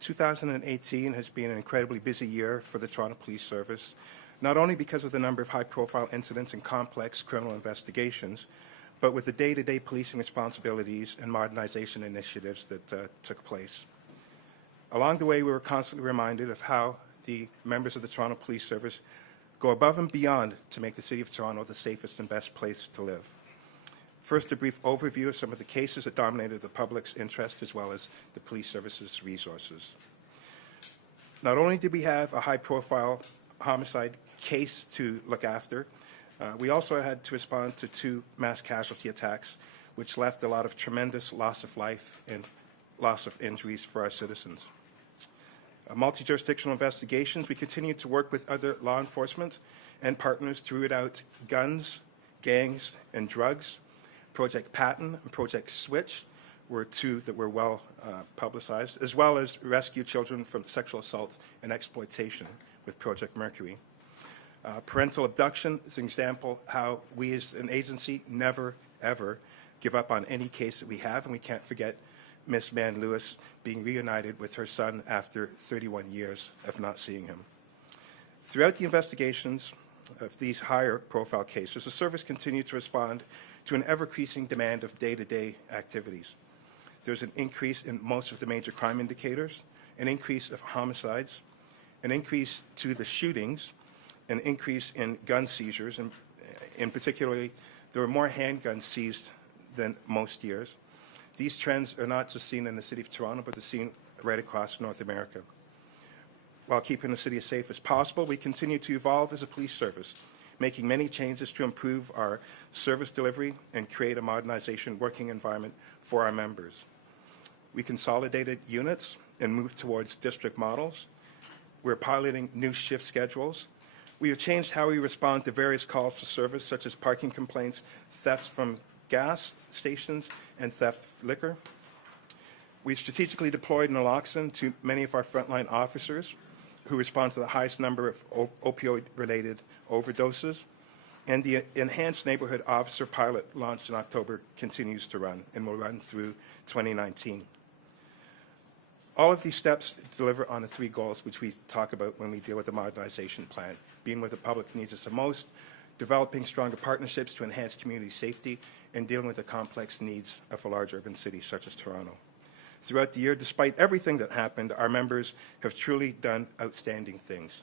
2018 has been an incredibly busy year for the Toronto Police Service, not only because of the number of high-profile incidents and complex criminal investigations, but with the day-to-day policing responsibilities and modernization initiatives that took place. Along the way, we were constantly reminded of how the members of the Toronto Police Service go above and beyond to make the City of Toronto the safest and best place to live. First, a brief overview of some of the cases that dominated the public's interest as well as the police service's resources. Not only did we have a high-profile homicide case to look after, we also had to respond to 2 mass casualty attacks, which left a lot of tremendous loss of life and loss of injuries for our citizens. Multi-jurisdictional investigations, we continued to work with other law enforcement and partners to root out guns, gangs, and drugs. Project Patton and Project Switch were 2 that were well publicized, as well as rescue children from sexual assault and exploitation with Project Mercury. Parental abduction is an example how we as an agency never, ever give up on any case that we have, and we can't forget Miss Mann Lewis being reunited with her son after 31 years of not seeing him. Throughout the investigations of these higher profile cases, the service continued to respond to an ever-increasing demand of day-to-day activities. There's an increase in most of the major crime indicators, an increase of homicides, an increase to the shootings, an increase in gun seizures, and in particularly, there were more handguns seized than most years. These trends are not just seen in the City of Toronto, but they're seen right across North America. While keeping the city as safe as possible, we continue to evolve as a police service, making many changes to improve our service delivery and create a modernization working environment for our members. We consolidated units and moved towards district models. We're piloting new shift schedules. We have changed how we respond to various calls for service, such as parking complaints, thefts from gas stations, and theft of liquor. We strategically deployed naloxone to many of our frontline officers who respond to the highest number of opioid-related overdoses. And the Enhanced Neighborhood Officer pilot launched in October continues to run and will run through 2019. All of these steps deliver on the 3 goals which we talk about when we deal with the modernization plan: being where the public needs us the most, developing stronger partnerships to enhance community safety, and dealing with the complex needs of a large urban city such as Toronto. Throughout the year, despite everything that happened, our members have truly done outstanding things.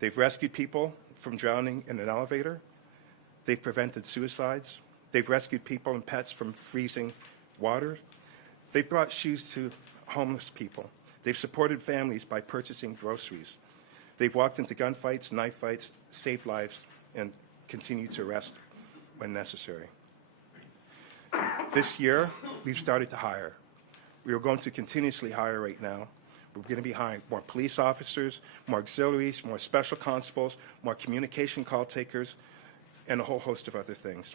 They've rescued people from drowning in an elevator. They've prevented suicides. They've rescued people and pets from freezing water. They've brought shoes to homeless people. They've supported families by purchasing groceries. They've walked into gunfights, knife fights, saved lives, and continue to arrest when necessary. This year, we've started to hire. We are going to continuously hire right now. We're going to be hiring more police officers, more auxiliaries, more special constables, more communication call takers, and a whole host of other things.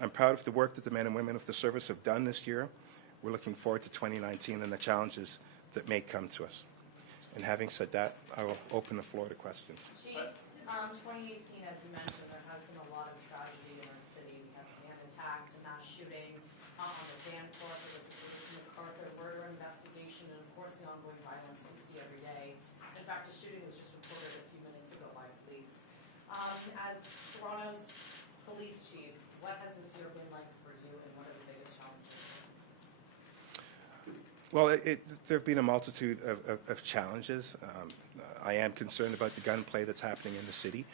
I'm proud of the work that the men and women of the service have done this year. We're looking forward to 2019 and the challenges that may come to us. And having said that, I will open the floor to questions. Chief, 2018, as you mentioned, there has been a lot of tragedy in our city. We have a man attack, a mass shooting on the Danforth. There was the MacArthur murder investigation, and of course the ongoing violence we see every day. In fact, a shooting was just reported a few minutes ago by police. As Toronto's police chief, what has this year been like for you, and what are the biggest challenges? Well, there have been a multitude of challenges. I am concerned about the gunplay that's happening in the city.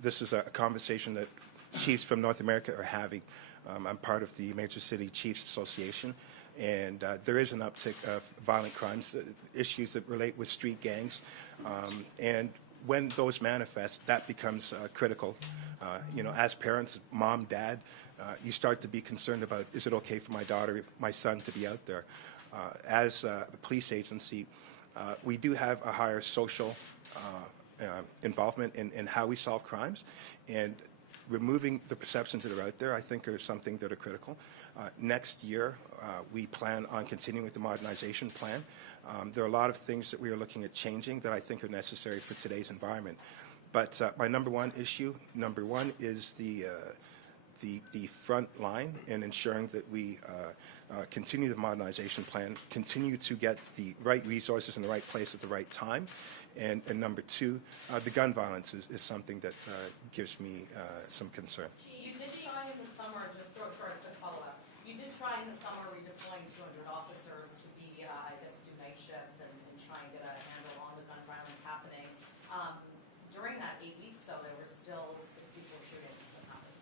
This is a conversation that chiefs from North America are having. I'm part of the Major City Chiefs Association, and there is an uptick of violent crimes, issues that relate with street gangs, and when those manifest, that becomes critical. You know, as parents, mom, dad, you start to be concerned about, is it okay for my daughter, my son to be out there? As a police agency, we do have a higher social involvement in how we solve crimes, and removing the perceptions that are out there, I think, are something that are critical. Next year, we plan on continuing with the modernization plan. There are a lot of things that we are looking at changing that I think are necessary for today's environment. But my number one is the front line in ensuring that we continue the modernization plan, continue to get the right resources in the right place at the right time. And number two, the gun violence is something that gives me some concern. You did try in the summer, sorry, just follow up. You did try in the summer redeploying 200 officers to be, I guess, do night shifts and try and get a handle on the gun violence happening. During that 8 weeks, though, there were still 64 shootings that happened.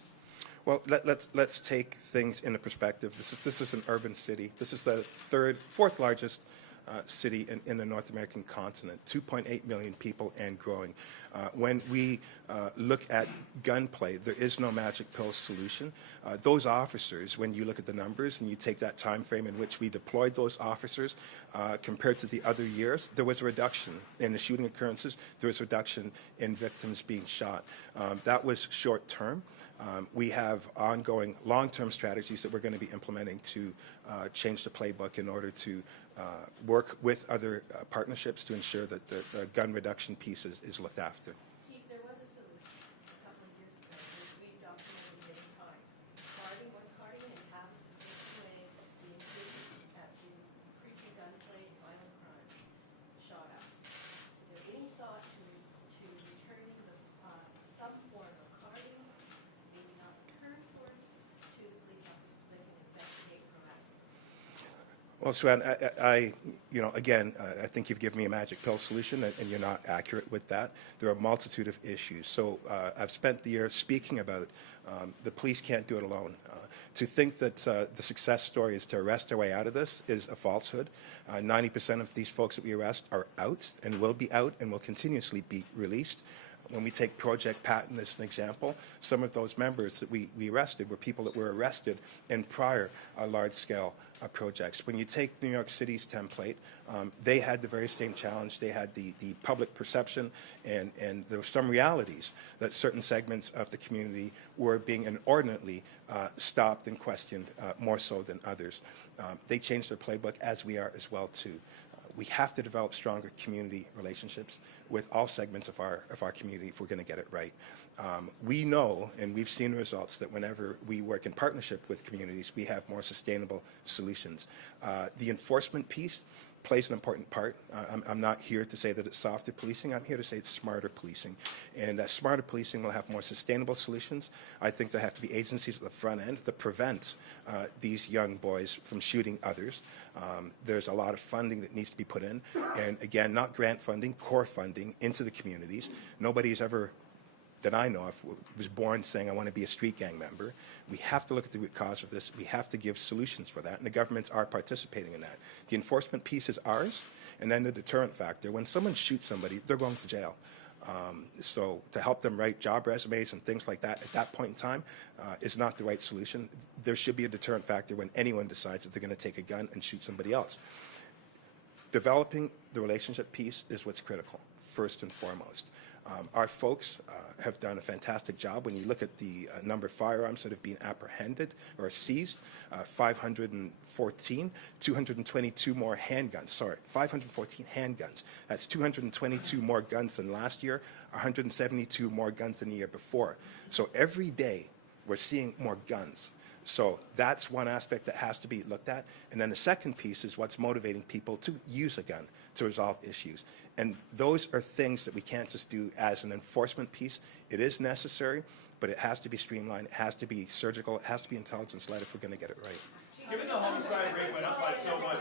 Well, let's take things into perspective. This is an urban city. This is the fourth largest city in the North American continent, 2.8 million people and growing. When we look at gunplay, there is no magic pill solution. Those officers, when you look at the numbers and you take that time frame in which we deployed those officers compared to the other years, there was a reduction in the shooting occurrences. There was a reduction in victims being shot. That was short term. We have ongoing long-term strategies that we're going to be implementing to change the playbook in order to work with other partnerships to ensure that the gun reduction piece is looked after. Chief, there was a solution a couple of years ago, which we've documented many times. What's Harding and Taps takes away the increasing gunplay and violent crime shot up. Is there any thought to returning some form of carding, maybe not return for it, to the police officers so they can investigate proactively? Well, Sue, I think you've given me a magic pill solution, and you're not accurate with that. There are a multitude of issues. So I've spent the year speaking about the police can't do it alone. To think that the success story is to arrest our way out of this is a falsehood. 90% of these folks that we arrest are out and will be out and will continuously be released. When we take Project Patton as an example, some of those members that we arrested were people that were arrested in prior large-scale projects. When you take New York City's template, they had the very same challenge. They had the public perception, and there were some realities that certain segments of the community were being inordinately stopped and questioned more so than others. They changed their playbook, as we are as well, too. We have to develop stronger community relationships with all segments of our community if we're going to get it right. We know, and we've seen results, that whenever we work in partnership with communities, we have more sustainable solutions. The enforcement piece plays an important part. I'm not here to say that it's softer policing. I'm here to say it's smarter policing. And smarter policing will have more sustainable solutions. I think there have to be agencies at the front end that prevent these young boys from shooting others. There's a lot of funding that needs to be put in. And again, not grant funding, core funding into the communities. Nobody's ever, that I know of, was born saying, I want to be a street gang member. We have to look at the root cause of this. We have to give solutions for that, and the governments are participating in that. The enforcement piece is ours, and then the deterrent factor. When someone shoots somebody, they're going to jail. So to help them write job resumes and things like that at that point in time is not the right solution. There should be a deterrent factor when anyone decides that they're going to take a gun and shoot somebody else. Developing the relationship piece is what's critical, first and foremost. Our folks have done a fantastic job. When you look at the number of firearms that have been apprehended or seized, 514, 222 more handguns. Sorry, 514 handguns. That's 222 more guns than last year, 172 more guns than the year before. So every day we're seeing more guns. So that's one aspect that has to be looked at. And then the second piece is what's motivating people to use a gun to resolve issues. And those are things that we can't just do as an enforcement piece. It is necessary, but it has to be streamlined, it has to be surgical, it has to be intelligence-led if we're going to get it right. Given the homicide rate went up by so much.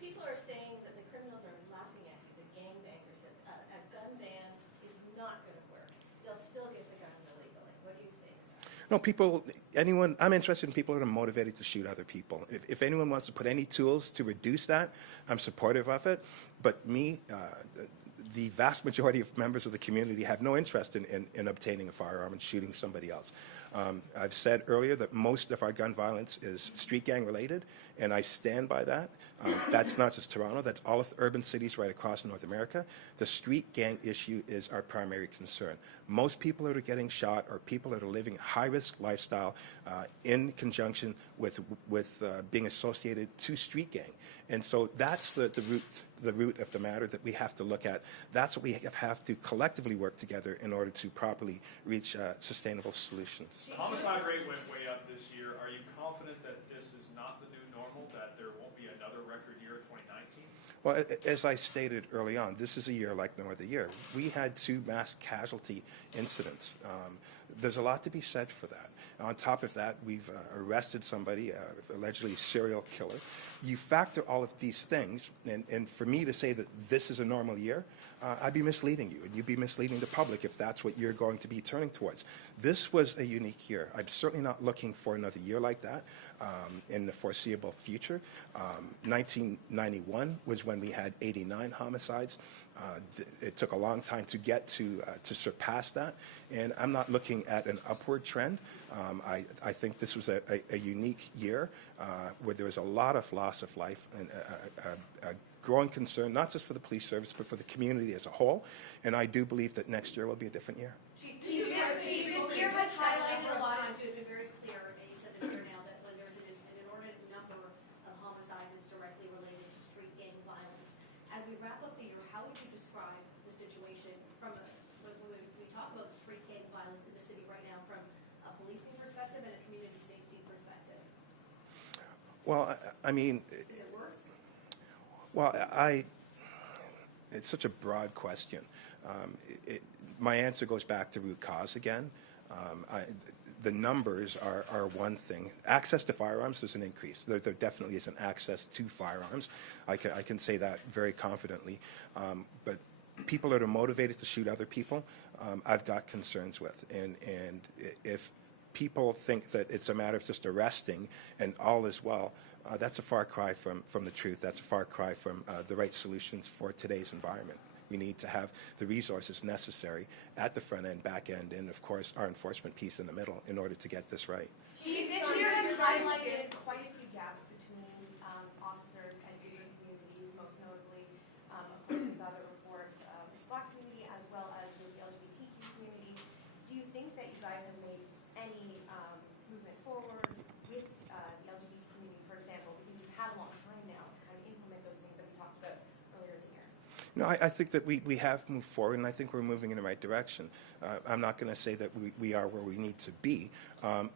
People are saying that the criminals are laughing at you, the gangbangers, that a gun ban is not going to work. They'll still get the guns illegally. What do you say to that? No, I'm interested in people that are motivated to shoot other people. If anyone wants to put any tools to reduce that, I'm supportive of it. But the vast majority of members of the community have no interest in obtaining a firearm and shooting somebody else. I've said earlier that most of our gun violence is street gang related, and I stand by that. That's not just Toronto, that's all of the urban cities right across North America. The street gang issue is our primary concern. Most people that are getting shot are people that are living a high-risk lifestyle in conjunction with being associated to street gang. And so that's the root of the matter that we have to look at. That's what we have to collectively work together in order to properly reach sustainable solutions. The homicide rate went way up this year. Are you confident that this is not the new normal Well, as I stated early on, this is a year like no other year. We had 2 mass casualty incidents. There's a lot to be said for that. On top of that, we've arrested somebody, allegedly a serial killer. You factor all of these things, and for me to say that this is a normal year, I'd be misleading you, and you'd be misleading the public if that's what you're going to be turning towards. This was a unique year. I'm certainly not looking for another year like that in the foreseeable future. 1991 was when we had 89 homicides. It took a long time to get to surpass that, and I'm not looking at an upward trend. I think this was a unique year where there was a lot of loss of life and a growing concern, not just for the police service, but for the community as a whole. And I do believe that next year will be a different year. Chief, this year has highlighted a lot, to be very clear, and you said this here now, that when there's an inordinate number of homicides, it's directly related to street gang violence. As we wrap up the year, how would you describe the situation from when we talk about street gang violence in the city right now, from a policing perspective and a community safety perspective? Well, I mean, Is it worse? well, it's such a broad question. My answer goes back to root cause again. The numbers are one thing. Access to firearms is an increase. There definitely is an access to firearms. I can say that very confidently. But people that are motivated to shoot other people, I've got concerns with. And if people think that it's a matter of just arresting and all is well, that's a far cry from the truth. That's a far cry from the right solutions for today's environment. We need to have the resources necessary at the front end, back end, and of course our enforcement piece in the middle in order to get this right. Chief, this year has highlighted quite a few gaps between officers and different communities, most notably, of course, we saw the report of the Black community as well as with the LGBTQ community. Do you think that you guys have made any movement forward with the LGBT community, for example, because you've had a long time now to kind of implement those things that we talked about earlier in the year? No, I think that we have moved forward, and I think we're moving in the right direction. I'm not going to say that we are where we need to be,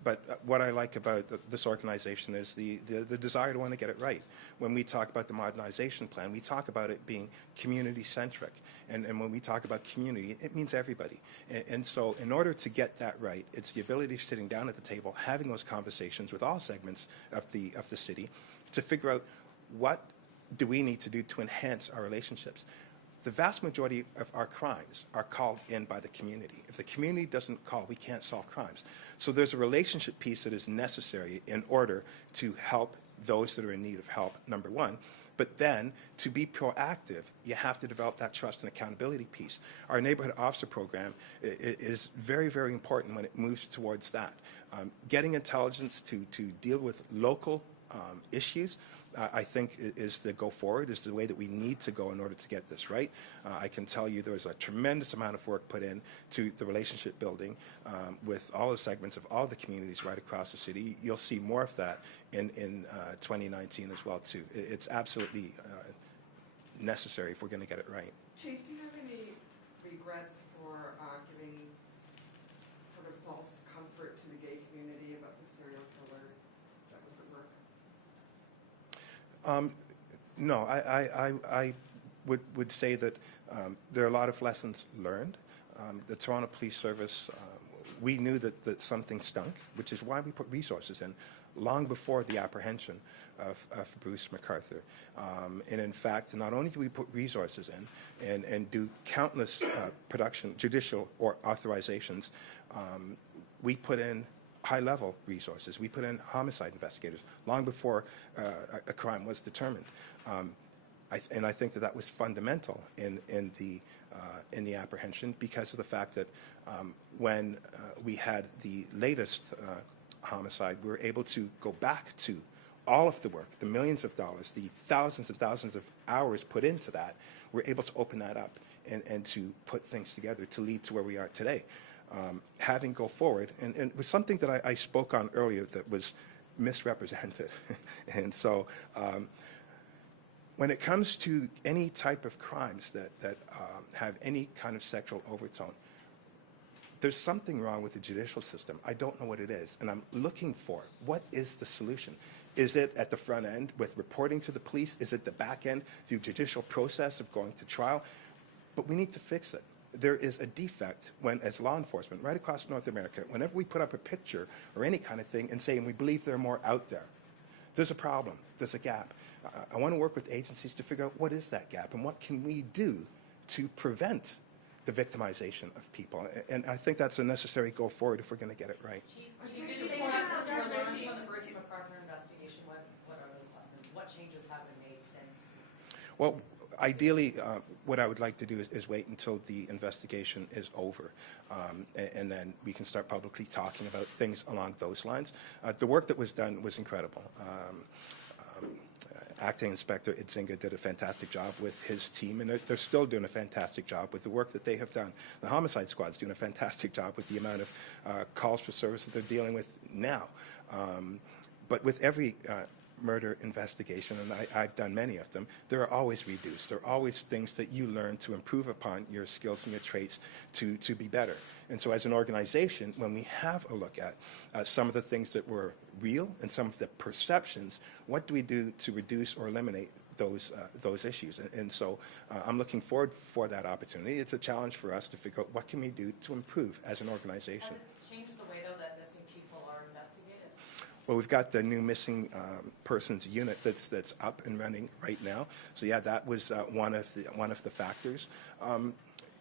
but what I like about this organization is the desire to want to get it right. When we talk about the modernization plan, we talk about it being community-centric, and when we talk about community, it means everybody. And so in order to get that right, it's the ability of sitting down at the table, having those conversations with all segments of the city to figure out what do we need to do to enhance our relationships. The vast majority of our crimes are called in by the community. If the community doesn't call, we can't solve crimes. So there's a relationship piece that is necessary in order to help those that are in need of help, number one. But then, to be proactive, you have to develop that trust and accountability piece. Our neighborhood officer program is very, very important when it moves towards that. Getting intelligence to deal with local issues, I think is the go forward, is the way that we need to go in order to get this right. I can tell you there's a tremendous amount of work put in to the relationship building with all the segments of all the communities right across the city. You'll see more of that in 2019 as well too. It's absolutely necessary if we're going to get it right. Chief, do you have any regrets for giving sort of false comfort to the gay community about the serial killer that was at work? No, I would say that there are a lot of lessons learned. The Toronto Police Service, we knew that something stunk, which is why we put resources in long before the apprehension of Bruce McArthur. And in fact, not only do we put resources in and do countless judicial or authorizations, we put in high-level resources. We put in homicide investigators long before a crime was determined. And I think that was fundamental in the apprehension because of the fact that when we had the latest homicide, we were able to go back to all of the work, the millions of dollars, the thousands and thousands of hours put into that. We're able to open that up and to put things together to lead to where we are today. Having go forward, and it was something that I spoke on earlier that was misrepresented. And so when it comes to any type of crimes that have any kind of sexual overtone, there's something wrong with the judicial system. I don't know what it is, and I'm looking for what is the solution. Is it at the front end with reporting to the police? Is it the back end through judicial process of going to trial? But we need to fix it. There is a defect when, as law enforcement, right across North America, whenever we put up a picture or any kind of thing and saying we believe there are more out there, there's a problem, there's a gap. I want to work with agencies to figure out what is that gap and what can we do to prevent the victimization of people. And I think that's a necessary go forward if we're going to get it right. Chief, you did say lessons were learned from the Bruce McArthur investigation. What are those lessons? What changes have been made since? Well, ideally, what I would like to do is wait until the investigation is over, and then we can start publicly talking about things along those lines. The work that was done was incredible. Acting Inspector Idzinga did a fantastic job with his team, and they're still doing a fantastic job with the work that they have done. The homicide squad's doing a fantastic job with the amount of calls for service that they're dealing with now. But with every murder investigation, and I've done many of them, there are always redos. There are always things that you learn to improve upon your skills and your traits to be better. And so as an organization, when we have a look at some of the things that were real and some of the perceptions, what do we do to reduce or eliminate those issues? And so I'm looking forward for that opportunity. It's a challenge for us to figure out what can we do to improve as an organization. Has it changed the way, though, that missing people are investigated? Well, we've got the new missing persons unit that's up and running right now. So yeah, that was one of the factors.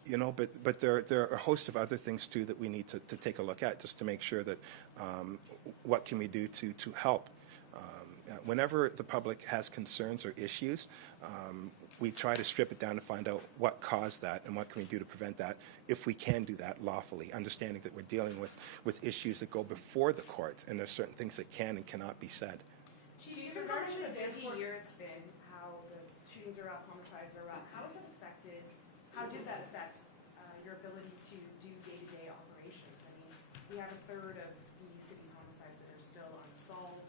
You know, but there are a host of other things too that we need to take a look at, just to make sure that what can we do to help. Whenever the public has concerns or issues, we try to strip it down to find out what caused that and what can we do to prevent that, if we can do that lawfully, understanding that we're dealing with issues that go before the court, and there's certain things that can and cannot be said. Chief, regarding the busy year it's been, how the shootings are up, homicides are up, how did that affect your ability to do day-to-day operations? I mean, we have a third of the city's homicides that are still unsolved.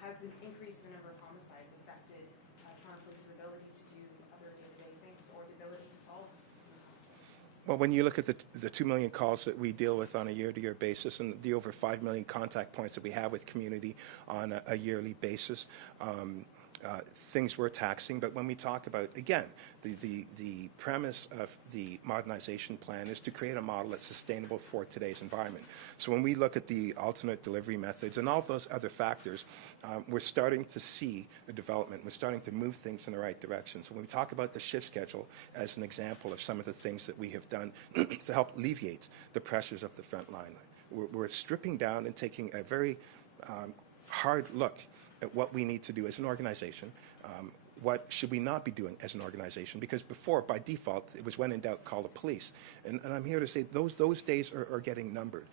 Has an increase in the number of homicides affected Toronto Police's ability to do other day-to-day things or the ability to solve these homicides? Well, when you look at the 2 million calls that we deal with on a year-to-year basis, and the over 5 million contact points that we have with community on a yearly basis, things were taxing. But when we talk about, again, the premise of the modernization plan is to create a model that's sustainable for today's environment. So when we look at the alternate delivery methods and all of those other factors, we're starting to see a development. We're starting to move things in the right direction. So when we talk about the shift schedule as an example of some of the things that we have done to help alleviate the pressures of the front line, we're stripping down and taking a very hard look at what we need to do as an organization. What should we not be doing as an organization? Because before, by default, it was when in doubt, call the police. And I'm here to say those days are getting numbered.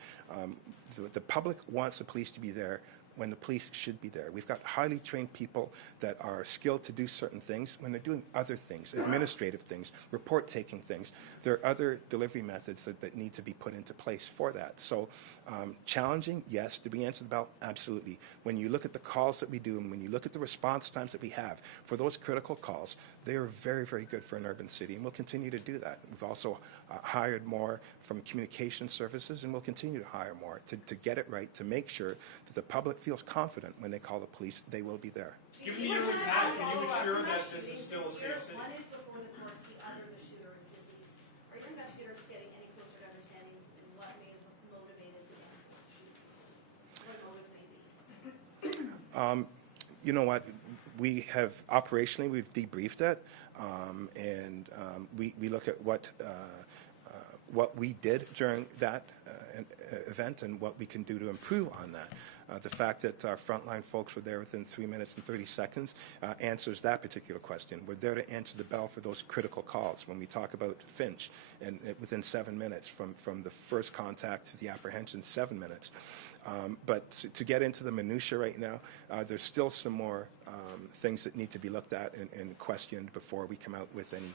The public wants the police to be there when the police should be there. We've got highly trained people that are skilled to do certain things when they're doing other things, administrative things, report-taking things. There are other delivery methods that need to be put into place for that. So challenging, yes. Did we answer the bell? Absolutely. When you look at the calls that we do and when you look at the response times that we have for those critical calls, they are very, very good for an urban city, and we'll continue to do that. We've also hired more from communication services, and we'll continue to hire more to get it right, to make sure that the public feels confident when they call the police, they will be there. Given the year we've had, can you assure that this is still a safe city? One is before the courts, the other, the shooter is deceased. Are your investigators getting any closer to understanding what may have motivated the shooting? What motive may be? You know what? We have operationally, we've debriefed it, and we look at what we did during that event and what we can do to improve on that. The fact that our frontline folks were there within 3 minutes and 30 seconds answers that particular question. We're there to answer the bell for those critical calls. When we talk about Finch, and within 7 minutes from the first contact to the apprehension, 7 minutes. But to get into the minutia right now, there's still some more things that need to be looked at and questioned before we come out with any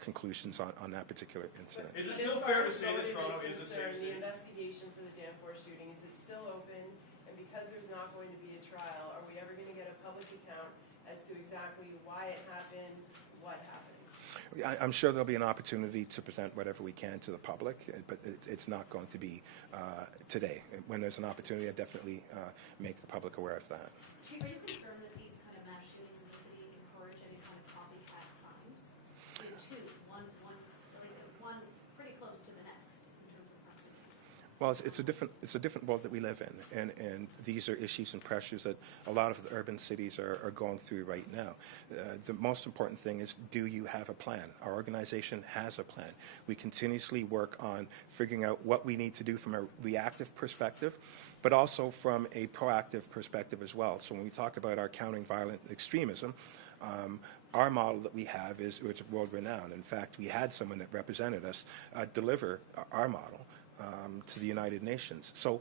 conclusions on that particular incident. Is it still fair to say that Toronto is a safe The city? investigation for the Danforth shooting, is it still open? And because there's not going to be a trial, are we ever going to get a public account as to exactly why it happened, what happened? I'm sure there'll be an opportunity to present whatever we can to the public, but it's not going to be today. When there's an opportunity, I definitely make the public aware of that. Chief, are you concerned Well, it's a different world that we live in, and these are issues and pressures that a lot of the urban cities are going through right now. The most important thing is, do you have a plan? Our organization has a plan. We continuously work on figuring out what we need to do from a reactive perspective, but also from a proactive perspective as well. So when we talk about our countering violent extremism, our model that we have is world-renowned. In fact, we had someone that represented us deliver our model to the United Nations. So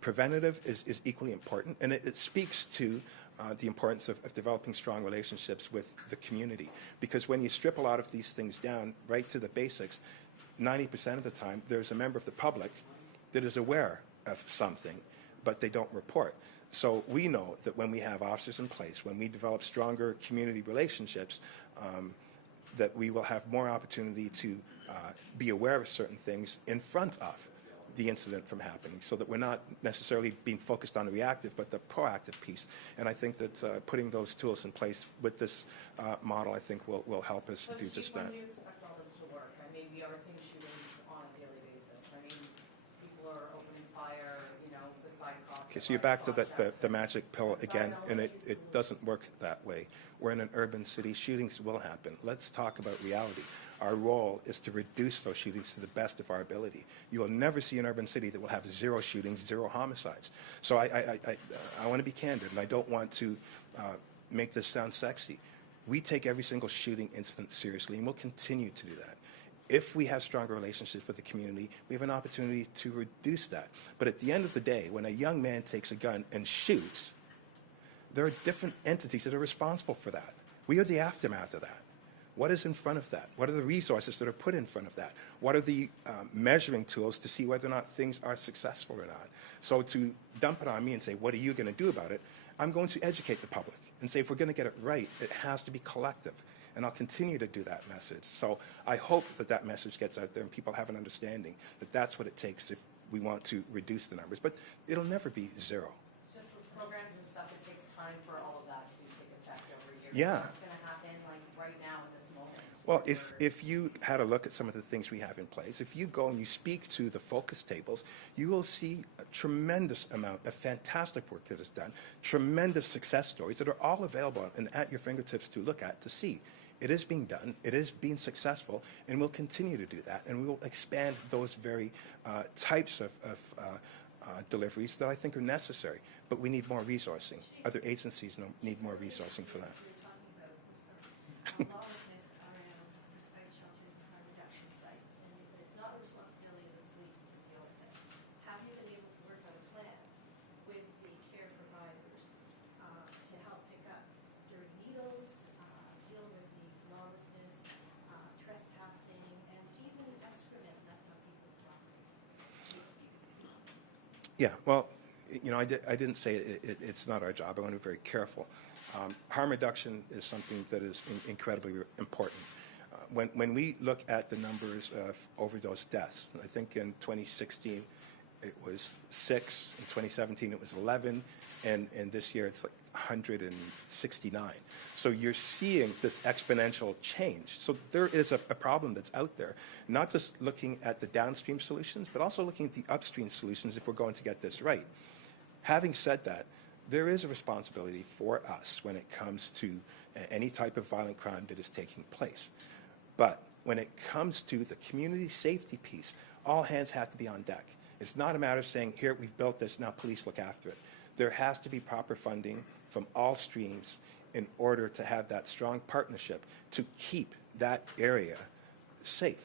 preventative is equally important, and it speaks to the importance of developing strong relationships with the community. Because when you strip a lot of these things down right to the basics, 90% of the time there's a member of the public that is aware of something, but they don't report. So we know that when we have officers in place, when we develop stronger community relationships, that we will have more opportunity to be aware of certain things in front of the incident from happening, so that we're not necessarily being focused on the reactive, but the proactive piece. And I think that putting those tools in place with this model, I think, will help us do just that. When do you expect all this to work? I mean, we are seeing shootings on a daily basis. I mean, people are opening fire, beside cops. Okay, so you're back to the magic pill again, and it doesn't work that way. We're in an urban city. Shootings will happen. Let's talk about reality. Our role is to reduce those shootings to the best of our ability. You will never see an urban city that will have 0 shootings, 0 homicides. So I want to be candid, and I don't want to make this sound sexy. We take every single shooting incident seriously, and we'll continue to do that. If we have stronger relationships with the community, we have an opportunity to reduce that. But at the end of the day, when a young man takes a gun and shoots, there are different entities that are responsible for that. We are the aftermath of that. What is in front of that? What are the resources that are put in front of that? What are the measuring tools to see whether or not things are successful or not? So to dump it on me and say, what are you going to do about it? I'm going to educate the public and say, if we're going to get it right, it has to be collective. And I'll continue to do that message. So I hope that that message gets out there and people have an understanding that that's what it takes if we want to reduce the numbers. But it'll never be 0. It's just those programs and stuff, it takes time for all of that to take effect over years. Yeah. What's going to happen right now in this moment? Well, if you had a look at some of the things we have in place, if you go and you speak to the focus tables, you will see a tremendous amount of fantastic work that is done, tremendous success stories that are all available and at your fingertips to look at, to see. It is being done, it is being successful, and we'll continue to do that. And we will expand those very types of deliveries that I think are necessary. But we need more resourcing. Other agencies need more resourcing for that. Lawlessness around respite shelters and harm reduction sites, and you said it's not a responsibility of the police to deal with it. Have you been able to work on a plan with the care providers to help pick up dirty needles, deal with the lawlessness, trespassing, and even excrement left on people's property? Yeah, well, I didn't say it's not our job. I want to be very careful. Harm reduction is something that is incredibly important. When we look at the numbers of overdose deaths, I think in 2016 it was 6, in 2017 it was 11, and this year it's like 169. So you're seeing this exponential change. So there is a problem that's out there, not just looking at the downstream solutions, but also looking at the upstream solutions if we're going to get this right. Having said that, there is a responsibility for us when it comes to any type of violent crime that is taking place. But when it comes to the community safety piece, all hands have to be on deck. It's not a matter of saying, here, we've built this, now police look after it. There has to be proper funding from all streams in order to have that strong partnership to keep that area safe.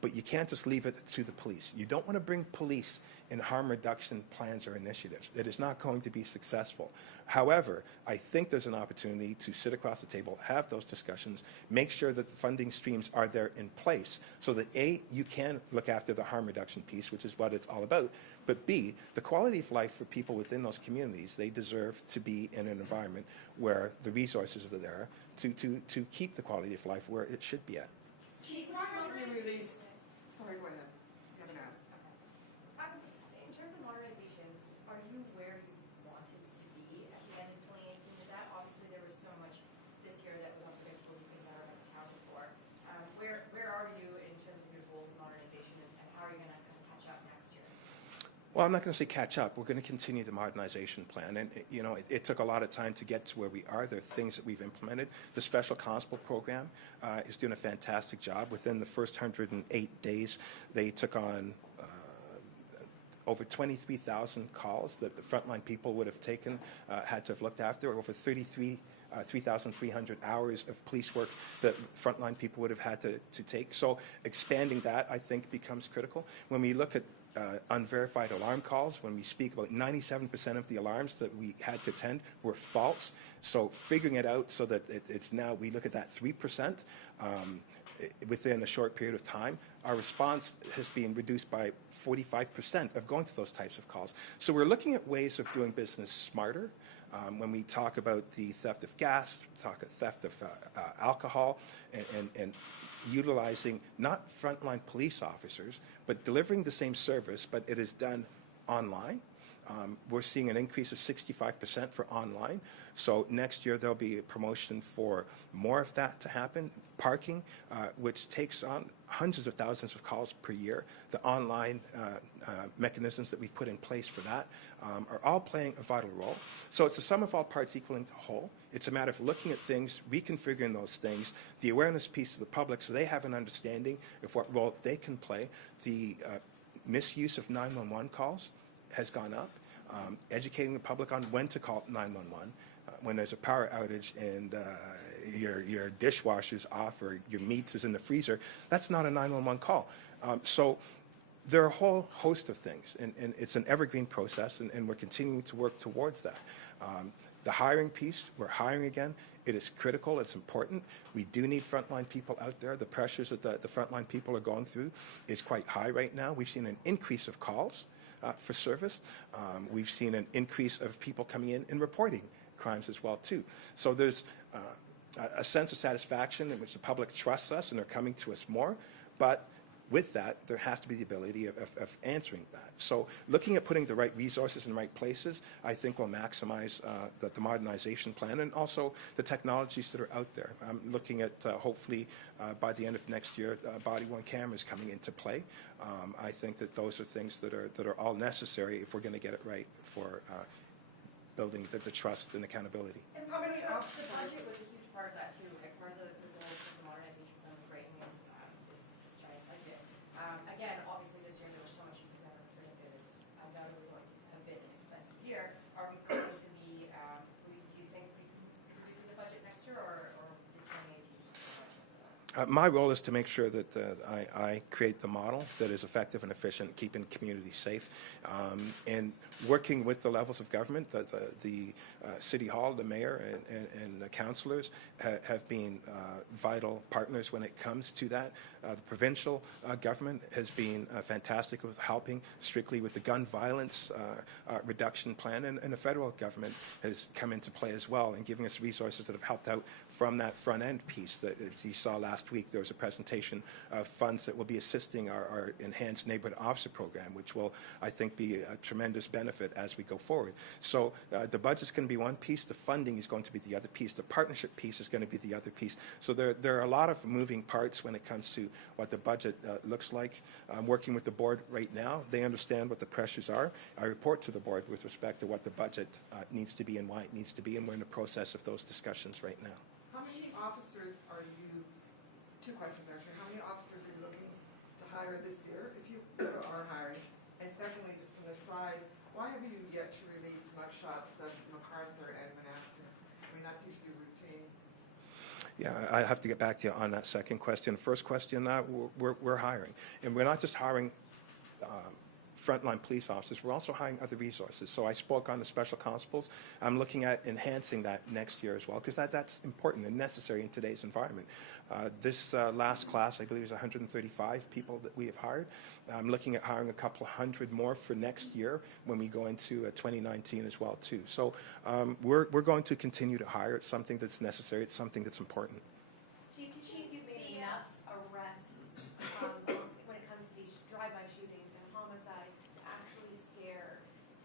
But you can't just leave it to the police. You don't want to bring police in harm reduction plans or initiatives. It is not going to be successful. However, I think there's an opportunity to sit across the table, have those discussions, make sure that the funding streams are there in place so that A, you can look after the harm reduction piece, which is what it's all about, but B, the quality of life for people within those communities, they deserve to be in an environment where the resources are there to keep the quality of life where it should be at. Chief, why haven't we released, sorry, go ahead. You haven't asked. In terms of modernization, are you where you wanted to be at the end of 2018 with that? Obviously, there was so much this year that was unpredictable you could never have accounted for. Where are you in terms of your goals of modernization, and how are you going to catch up next year? Well, I'm not going to say catch up. We're going to continue the modernization plan. And, you know, it took a lot of time to get to where we are. There are things that we've implemented. The Special Constable Program is doing a fantastic job. Within the first 108 days, they took on over 23,000 calls that the frontline people would have taken, had to have looked after, over 3,300 hours of police work that frontline people would have had to take. So expanding that, I think, becomes critical. When we look at unverified alarm calls, when we speak about 97% of the alarms that we had to attend were false. So figuring it out so that it's now, we look at that 3% within a short period of time, our response has been reduced by 45% of going to those types of calls. So we're looking at ways of doing business smarter. When we talk about the theft of gas, talk of theft of alcohol, and utilizing not frontline police officers, but delivering the same service, but it is done online. We're seeing an increase of 65% for online. So next year there'll be a promotion for more of that to happen. Parking, which takes on hundreds of thousands of calls per year. The online mechanisms that we've put in place for that are all playing a vital role. So it's the sum of all parts equaling the whole. It's a matter of looking at things, reconfiguring those things, the awareness piece of the public so they have an understanding of what role they can play. The misuse of 911 calls has gone up. Educating the public on when to call 911 when there's a power outage and your dishwasher's off or your meat is in the freezer, that's not a 911 call. So there are a whole host of things, and it's an evergreen process, and we're continuing to work towards that. The hiring piece, we're hiring again. It is critical. It's important. We do need frontline people out there. The pressures that the frontline people are going through is quite high right now. We've seen an increase of calls for service. We've seen an increase of people coming in and reporting crimes as well, too. So there's a sense of satisfaction in which the public trusts us and they're coming to us more. But with that, there has to be the ability of answering that. So looking at putting the right resources in the right places, I think will maximize the modernization plan and also the technologies that are out there. I'm looking at hopefully by the end of next year, body-worn cameras coming into play. I think that those are things that are all necessary if we're going to get it right for building the trust and accountability. And how many the budget was a huge part of that too. Like part of the modernization plan was great, and this giant budget. Again, obviously this year there was so much you could never predicted. It's undoubtedly going to have been an expensive year. Are we going to be? Do you think we can reducing the budget next year, or did 2018 just too much into that? My role is to make sure that I create the model that is effective and efficient, keeping communities safe, and working with the levels of government. The City Hall, the mayor, and the councillors have been vital partners when it comes to that. The provincial government has been fantastic with helping strictly with the gun violence reduction plan, and the federal government has come into play as well and giving us resources that have helped out from that front end piece. That, as you saw last week, there was a presentation of funds that will be assisting our enhanced neighborhood officer program, which will, I think, be a tremendous benefit as we go forward. So the budget's going to be one piece, the funding is going to be the other piece, the partnership piece is going to be the other piece. So there are a lot of moving parts when it comes to what the budget looks like. I'm working with the board right now. They understand what the pressures are. I report to the board with respect to what the budget needs to be and why it needs to be, and we're in the process of those discussions right now. How many officers are you, two questions actually, how many officers are you looking to hire this year, if you are hiring? And secondly, just an aside, why have you yet to release mugshots of MacArthur and Manasseh? I mean, that's usually routine. Yeah, I have to get back to you on that second question. First question, we're hiring. And we're not just hiring frontline police officers, we're also hiring other resources. So I spoke on the special constables. I'm looking at enhancing that next year as well, because that's important and necessary in today's environment. This last class, I believe, is 135 people that we have hired. I'm looking at hiring a couple hundred more for next year when we go into 2019 as well, too. So we're going to continue to hire. It's something that's necessary. It's something that's important. Chief, do you think you've made enough arrests when it comes to these drive-by shootings and homicides to actually scare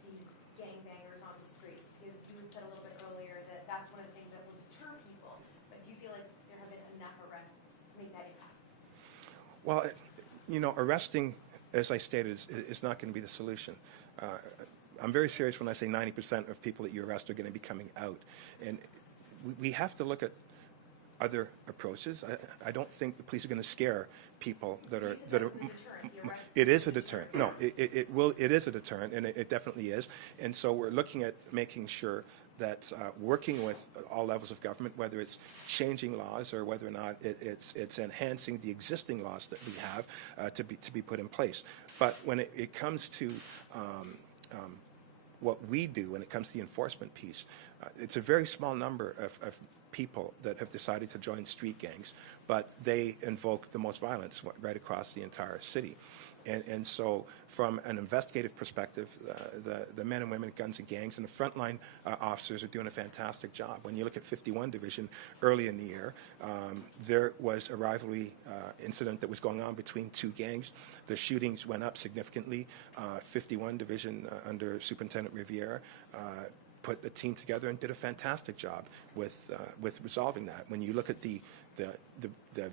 these gangbangers on the streets? Because you had said a little bit earlier that that's one of the things that will deter people. But do you feel like there have been enough arrests to make that impact? Well, you know, arresting, as I stated, is not going to be the solution. I'm very serious when I say 90% of people that you arrest are going to be coming out. And we have to look at other approaches. I don't think the police are going to scare people that are. It is a deterrent. No, it is a deterrent, and it definitely is. And so we're looking at making sure that working with all levels of government, whether it's changing laws or whether or not it's enhancing the existing laws that we have to be put in place. But when it comes to what we do when it comes to the enforcement piece, it's a very small number of people that have decided to join street gangs, but they invoke the most violence right across the entire city. And so from an investigative perspective, the men and women, guns and gangs, and the frontline officers are doing a fantastic job. When you look at 51 Division early in the year, there was a rivalry incident that was going on between two gangs. The shootings went up significantly. 51 Division under Superintendent Riviere put a team together and did a fantastic job with resolving that. When you look at the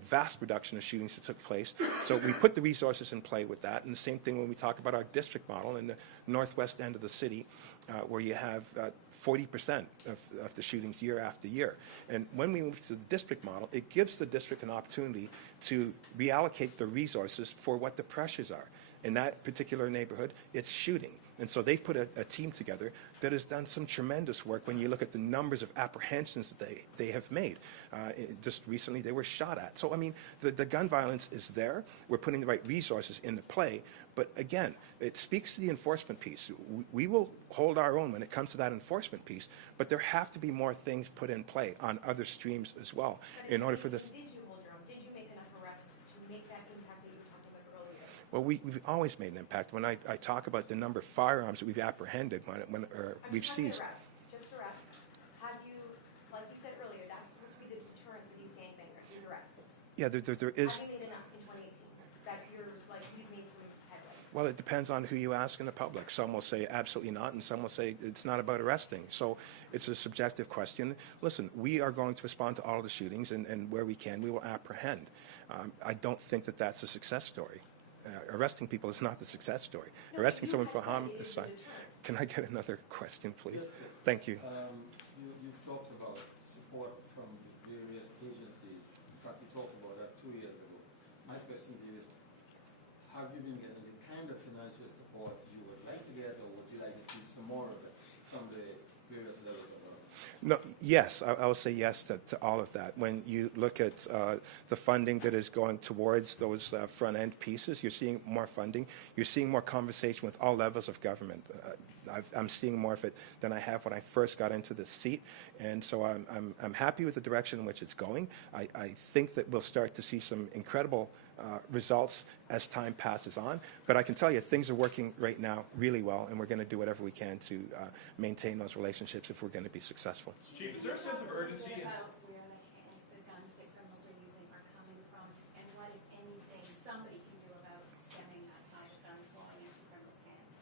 vast reduction of shootings that took place, so we put the resources in play with that. And the same thing when we talk about our district model in the northwest end of the city, where you have 40% of the shootings year after year. And when we move to the district model, it gives the district an opportunity to reallocate the resources for what the pressures are. In that particular neighborhood, it's shooting. And so they've put a team together that has done some tremendous work when you look at the numbers of apprehensions that they have made. Just recently, they were shot at. So, I mean, the gun violence is there. We're putting the right resources into play. But again, it speaks to the enforcement piece. We will hold our own when it comes to that enforcement piece, but there have to be more things put in play on other streams as well in order for this. Well, we've always made an impact. When I talk about the number of firearms that we've apprehended when we've seized. Just arrests. Have you, like you said earlier, that's supposed to be the deterrent for these gangbangers, these arrests. Yeah, there is. Have you made enough in 2018? That you've made some headway? Well, it depends on who you ask in the public. Some will say absolutely not, and some will say it's not about arresting. So it's a subjective question. Listen, we are going to respond to all of the shootings, and where we can, we will apprehend. I don't think that that's a success story. Arresting people is not the success story. No, arresting someone for homicide. Can I get another question, please? Yes, thank you. You've talked about support from various agencies. In fact, you talked about that 2 years ago. My question to you is, have you been getting the kind of financial support you would like to get, or would you like to see some more of it from the various levels of government? No, yes, I will say yes to all of that. When you look at the funding that is going towards those front-end pieces, you're seeing more funding. You're seeing more conversation with all levels of government. I'm seeing more of it than I have when I first got into this seat, and so I'm happy with the direction in which it's going. I think that we'll start to see some incredible results as time passes on, but I can tell you things are working right now really well, and we're going to do whatever we can to maintain those relationships if we're going to be successful. Chief, is there a sense of urgency? Where the guns that criminals are using are coming from, and what, if anything, somebody can do about stemming that tide of guns flowing into criminals' hands?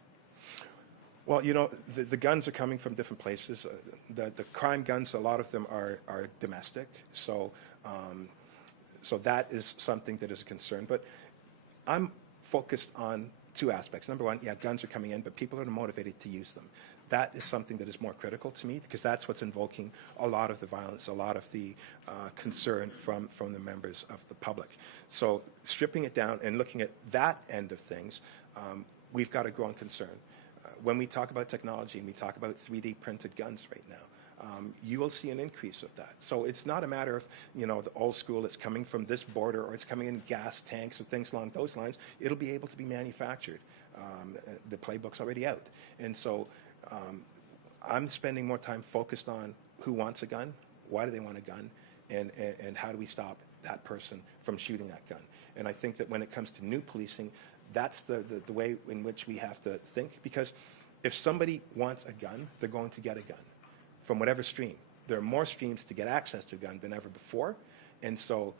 Well, you know, the guns are coming from different places. The crime guns, a lot of them are domestic, so that is something that is a concern. But I'm focused on two aspects. Number one, yeah, guns are coming in, but people are motivated to use them. That is something that is more critical to me, because that's what's invoking a lot of the violence, a lot of the concern from the members of the public. So stripping it down and looking at that end of things, we've got a growing concern. When we talk about technology and we talk about 3D printed guns right now, you will see an increase of that. So it's not a matter of, you know, the old school that's coming from this border or it's coming in gas tanks or things along those lines. It'll be able to be manufactured. The playbook's already out. And so I'm spending more time focused on who wants a gun, why do they want a gun, and how do we stop that person from shooting that gun. And I think that when it comes to new policing, that's the way in which we have to think, because if somebody wants a gun, they're going to get a gun from whatever stream. There are more streams to get access to a gun than ever before. And so,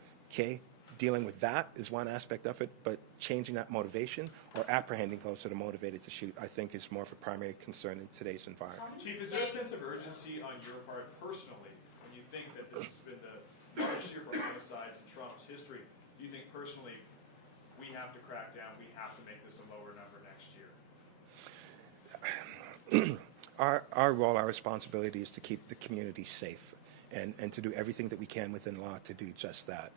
dealing with that is one aspect of it, but changing that motivation or apprehending those that are motivated to shoot, I think, is more of a primary concern in today's environment. Chief, is there a sense of urgency on your part personally when you think that this has been the largest year for homicides in Toronto's history? Do you think personally we have to crack down, we have to make this a lower number next year? Our role, our responsibility is to keep the community safe and to do everything that we can within law to do just that.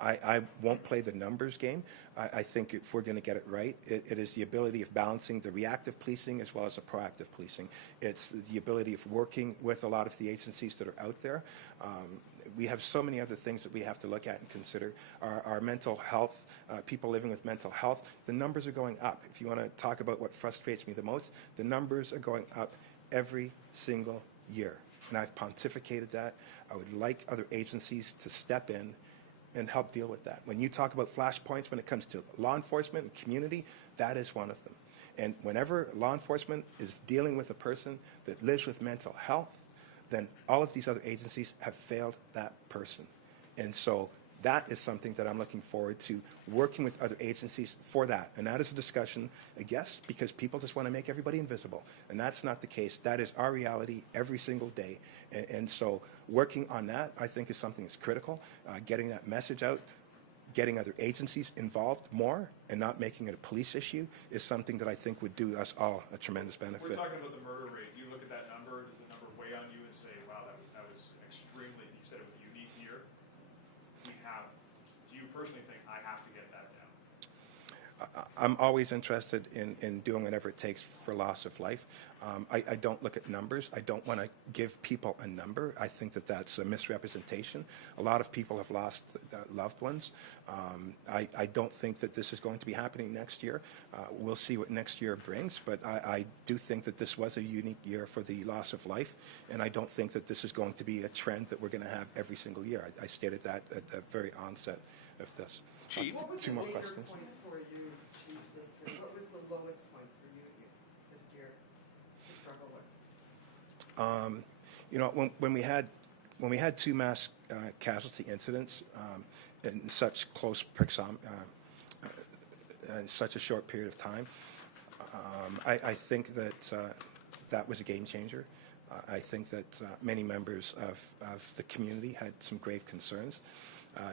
I won't play the numbers game. I think if we're going to get it right, it is the ability of balancing the reactive policing as well as the proactive policing. It's the ability of working with a lot of the agencies that are out there. We have so many other things that we have to look at and consider. Our mental health, people living with mental health, the numbers are going up. If you want to talk about what frustrates me the most, the numbers are going up every single year. And I've pontificated that. I would like other agencies to step in and help deal with that. When you talk about flashpoints when it comes to law enforcement and community, that is one of them. And whenever law enforcement is dealing with a person that lives with mental health, then all of these other agencies have failed that person. And so that is something that I'm looking forward to working with other agencies for that. And that is a discussion, I guess, because people just want to make everybody invisible. And that's not the case. That is our reality every single day. And so working on that, I think, is something that's critical. Getting that message out, getting other agencies involved more, and not making it a police issue is something that I think would do us all a tremendous benefit. We're talking about the murder rate. Do you look at that number? Does the number weigh on you and say, wow, that was extremely, you said it was a unique year? Do you personally think I have to get that down? I'm always interested in doing whatever it takes for loss of life. I don't look at numbers. I don't want to give people a number. I think that that's a misrepresentation. A lot of people have lost loved ones. I don't think that this is going to be happening next year. We'll see what next year brings, but I do think that this was a unique year for the loss of life, and I don't think that this is going to be a trend that we're going to have every single year. I stated that at the very onset of this. Chief? What was Two the more nadir questions. point for you, Chief, this year? What was the lowest point for you this year to struggle with? You know, when we had two mass casualty incidents in such close proximity, in such a short period of time, I think that that was a game changer. I think that many members of the community had some grave concerns.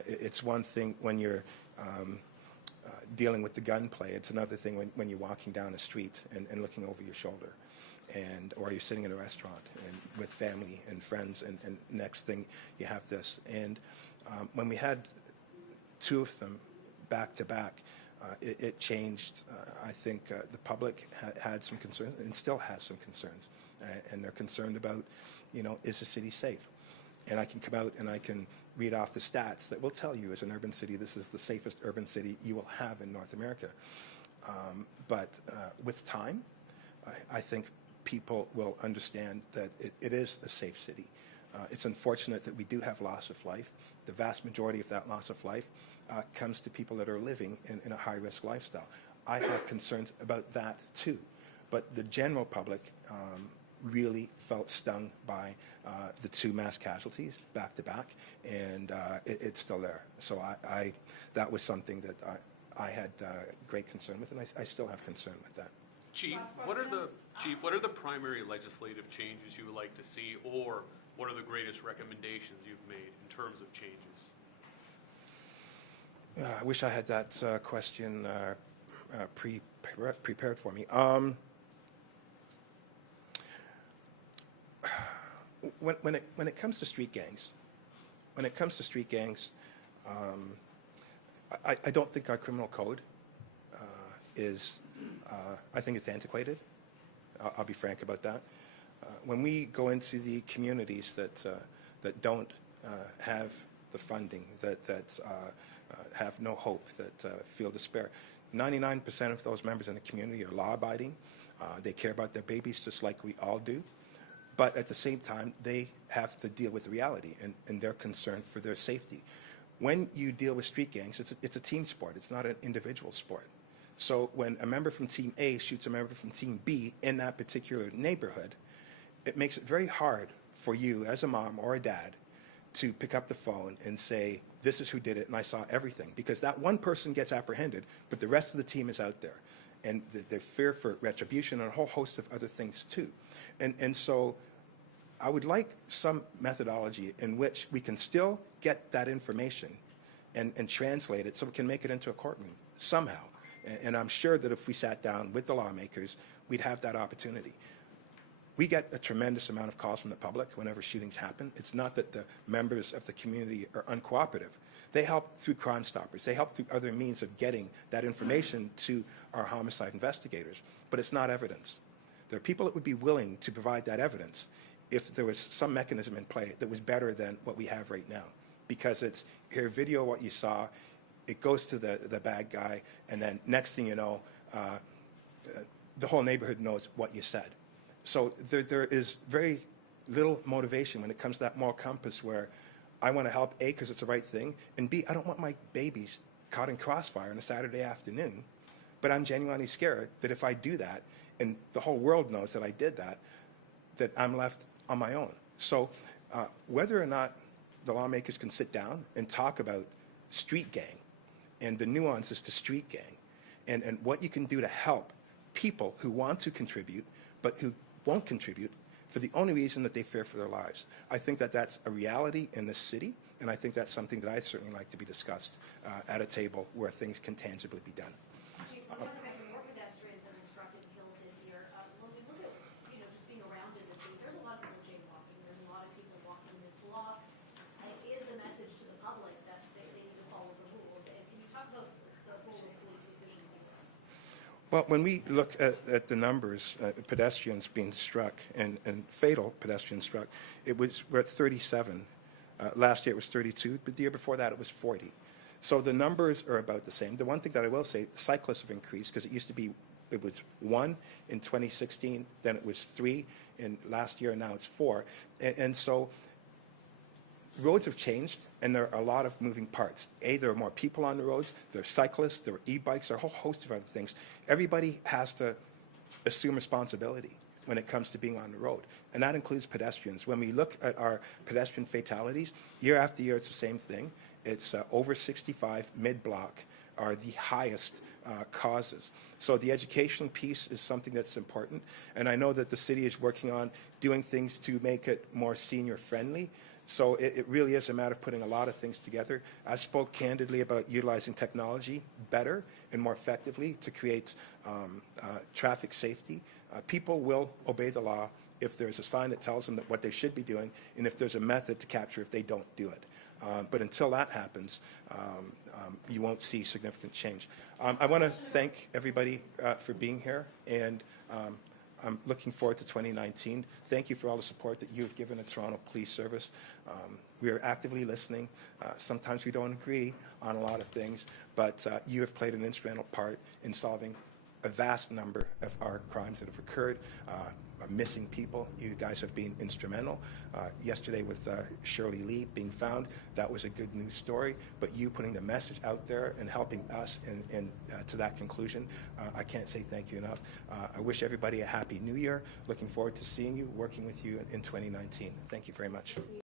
It's one thing when you're dealing with the gunplay. It's another thing when you're walking down a street and looking over your shoulder, or you're sitting in a restaurant and with family and friends, and next thing you have this. And when we had two of them back to back, it changed. I think the public had some concerns and still has some concerns, and they're concerned about, you know, is the city safe? And I can come out and I can read off the stats that will tell you, as an urban city, this is the safest urban city you will have in North America. But with time, I think people will understand that it is a safe city. It's unfortunate that we do have loss of life. The vast majority of that loss of life comes to people that are living in a high-risk lifestyle. I have concerns about that too. But the general public really felt stung by the two mass casualties back to back, and it's still there. So that was something that I had great concern with, and I still have concern with that. Chief, what are the primary legislative changes you would like to see, or what are the greatest recommendations you've made in terms of changes? I wish I had that question prepared for me. When it comes to street gangs, I don't think our criminal code is. I think it's antiquated. I'll be frank about that. When we go into the communities that don't have the funding, that have no hope, that feel despair, 99% of those members in the community are law-abiding. They care about their babies just like we all do. But at the same time, they have to deal with reality, and they're concerned for their safety. When you deal with street gangs, it's a team sport. It's not an individual sport. So when a member from Team A shoots a member from Team B in that particular neighborhood, it makes it very hard for you as a mom or a dad to pick up the phone and say, this is who did it, and I saw everything. Because that one person gets apprehended, but the rest of the team is out there. And the fear for retribution and a whole host of other things too. And so I would like some methodology in which we can still get that information and translate it so we can make it into a courtroom somehow. And I'm sure that if we sat down with the lawmakers, we'd have that opportunity. We get a tremendous amount of calls from the public whenever shootings happen. It's not that the members of the community are uncooperative. They help through Crime Stoppers. They help through other means of getting that information to our homicide investigators. But it's not evidence. There are people that would be willing to provide that evidence if there was some mechanism in play that was better than what we have right now. Because it's, here, video what you saw, it goes to the bad guy, and then next thing you know, the whole neighborhood knows what you said. So there is very little motivation when it comes to that moral compass where I want to help, A, because it's the right thing, and B, I don't want my babies caught in crossfire on a Saturday afternoon, but I'm genuinely scared that if I do that, and the whole world knows that I did that, that I'm left on my own. So whether or not the lawmakers can sit down and talk about street gang and the nuances to street gang and what you can do to help people who want to contribute but who won't contribute for the only reason that they fear for their lives. I think that that's a reality in this city, and I think that's something that I'd certainly like to be discussed at a table where things can tangibly be done. Chief, I want to mention more pedestrians have been struck and killed this year. When we look at, just being around in the city, there's a lot of people jaywalking. There's a lot of people walking mid-block. Is the message to the public that they need to follow the rules? And can you talk about the whole police efficiency work? Well, when we look at the numbers, pedestrians being struck and fatal pedestrians struck, we're at 37. Last year it was 32, but the year before that it was 40. So the numbers are about the same. The one thing that I will say, cyclists have increased because it was 1 in 2016, then it was 3 in last year, and now it's 4. And so roads have changed, and there are a lot of moving parts. A, there are more people on the roads, there are cyclists, there are e-bikes, there are a whole host of other things. Everybody has to assume responsibility when it comes to being on the road, and that includes pedestrians. When we look at our pedestrian fatalities, year after year, it's the same thing. It's over 65, mid-block are the highest causes. So the education piece is something that's important, and I know that the city is working on doing things to make it more senior-friendly. So it really is a matter of putting a lot of things together. I spoke candidly about utilizing technology better and more effectively to create traffic safety. People will obey the law if there's a sign that tells them that what they should be doing, and if there's a method to capture if they don't do it. But until that happens, you won't see significant change. I want to thank everybody for being here, and I'm looking forward to 2019. Thank you for all the support that you've given the Toronto Police Service. We are actively listening. Sometimes we don't agree on a lot of things, but you have played an instrumental part in solving a vast number of our crimes that have occurred. Missing people, you guys have been instrumental. Yesterday with Shirley Lee being found, that was a good news story, but you putting the message out there and helping us to that conclusion, I can't say thank you enough. I wish everybody a happy new year. Looking forward to seeing you, working with you in 2019. Thank you very much.